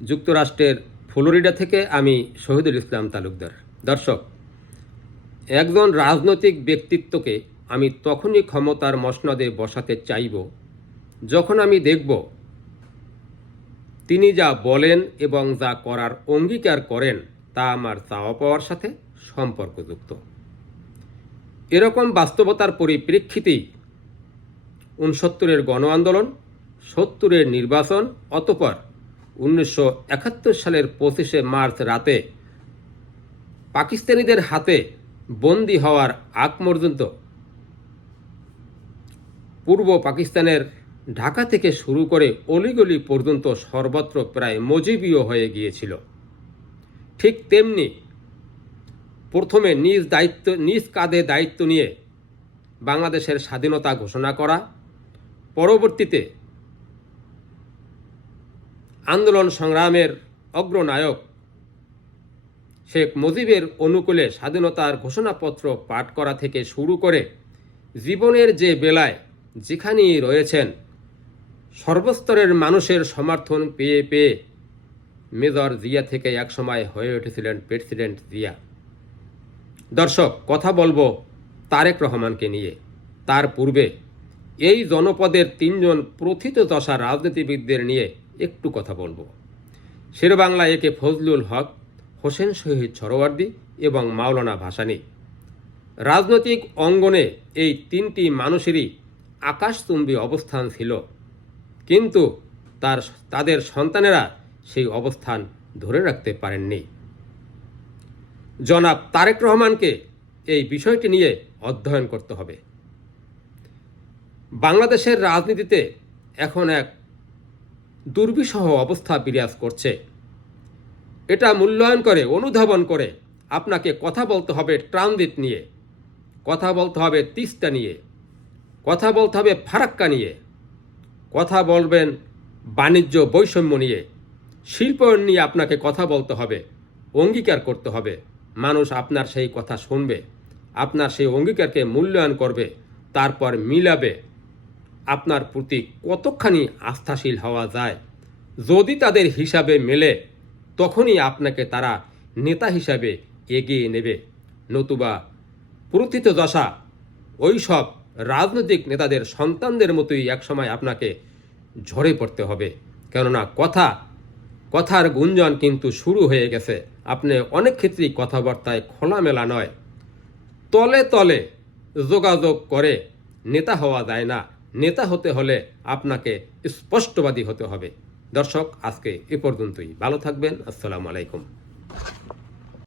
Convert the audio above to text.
যুক্তরাষ্ট্রের ফ্লোরিডা থেকে আমি শহীদুল ইসলাম তালুকদার। দর্শক, একজন রাজনৈতিক ব্যক্তিত্বকে আমি তখনই ক্ষমতার মসনদে বসাতে চাইব যখন আমি দেখব তিনি যা বলেন এবং যা করার অঙ্গীকার করেন তা আমার চাওয়া পাওয়ার সাথে সম্পর্কযুক্ত। এরকম বাস্তবতার পরিপ্রেক্ষিতেই 69-এর গণ আন্দোলন, 70-এর নির্বাচন, অতঃপর 1971 সালের 25শে মার্চ রাতে পাকিস্তানিদের হাতে বন্দী হওয়ার আগ পর্যন্ত পূর্ব পাকিস্তানের ঢাকা থেকে শুরু করে অলিগলি পর্যন্ত সর্বত্র প্রায় মজিবীয় হয়ে গিয়েছিল। ঠিক তেমনি প্রথমে নিজ কাঁধে দায়িত্ব নিয়ে বাংলাদেশের স্বাধীনতা ঘোষণা করা, পরবর্তীতে আন্দোলন সংগ্রামের অগ্রনায়ক শেখ মুজিবের অনুকূলে স্বাধীনতার ঘোষণাপত্র পাঠ করা থেকে শুরু করে জীবনের যে বেলায় যেখানেই রয়েছেন সর্বস্তরের মানুষের সমর্থন পেয়ে পেয়ে মেজর জিয়া থেকে একসময় হয়ে উঠেছিলেন প্রেসিডেন্ট জিয়া। দর্শক, কথা বলবো তারেক রহমানকে নিয়ে। তার পূর্বে এই জনপদের 3 জন প্রথিতযশা রাজনীতিবিদদের নিয়ে একটু কথা বলবো। শেরেবাংলা একে ফজলুল হক, হোসেন শহীদ সোহরাওয়ার্দী এবং মাওলানা ভাসানী। রাজনৈতিক অঙ্গনে এই 3টি মানুষেরই আকাশচুম্বী অবস্থান ছিল, কিন্তু তাদের সন্তানেরা সেই অবস্থান ধরে রাখতে পারেননি। জনাব তারেক রহমানকে এই বিষয়টি নিয়ে অধ্যয়ন করতে হবে। বাংলাদেশের রাজনীতিতে এখন এক দুর্বিষহ অবস্থা বিরাজ করছে। এটা মূল্যায়ন করে, অনুধাবন করে আপনাকে কথা বলতে হবে ট্রানজিট নিয়ে, কথা বলতে হবে তিস্তা নিয়ে, কথা বলতে হবে ফারাক্কা নিয়ে, কথা বলবেন বাণিজ্য বৈষম্য নিয়ে, শিল্পায়ন নিয়ে আপনাকে কথা বলতে হবে, অঙ্গীকার করতে হবে। মানুষ আপনার সেই কথা শুনবে, আপনার সেই অঙ্গীকারকে মূল্যায়ন করবে, তারপর মিলাবে আপনার প্রতি কতখানি আস্থাশীল হওয়া যায়। যদি তাদের হিসাবে মেলে তখনই আপনাকে তারা নেতা হিসাবে এগিয়ে নেবে, নতুবা প্রথিতযশা ওই সব রাজনৈতিক নেতাদের সন্তানদের মতোই একসময় আপনাকে ঝরে পড়তে হবে। কেননা কথার গুঞ্জন কিন্তু শুরু হয়ে গেছে। আপনি অনেক ক্ষেত্রেই কথাবার্তায় খোলামেলা নয়, তলে তলে যোগাযোগ করে নেতা হওয়া যায় না। নেতা হতে হলে আপনাকে স্পষ্টবাদী হতে হবে। দর্শক, আজকে এ পর্যন্তই। ভালো থাকবেন। আসসালামু আলাইকুম।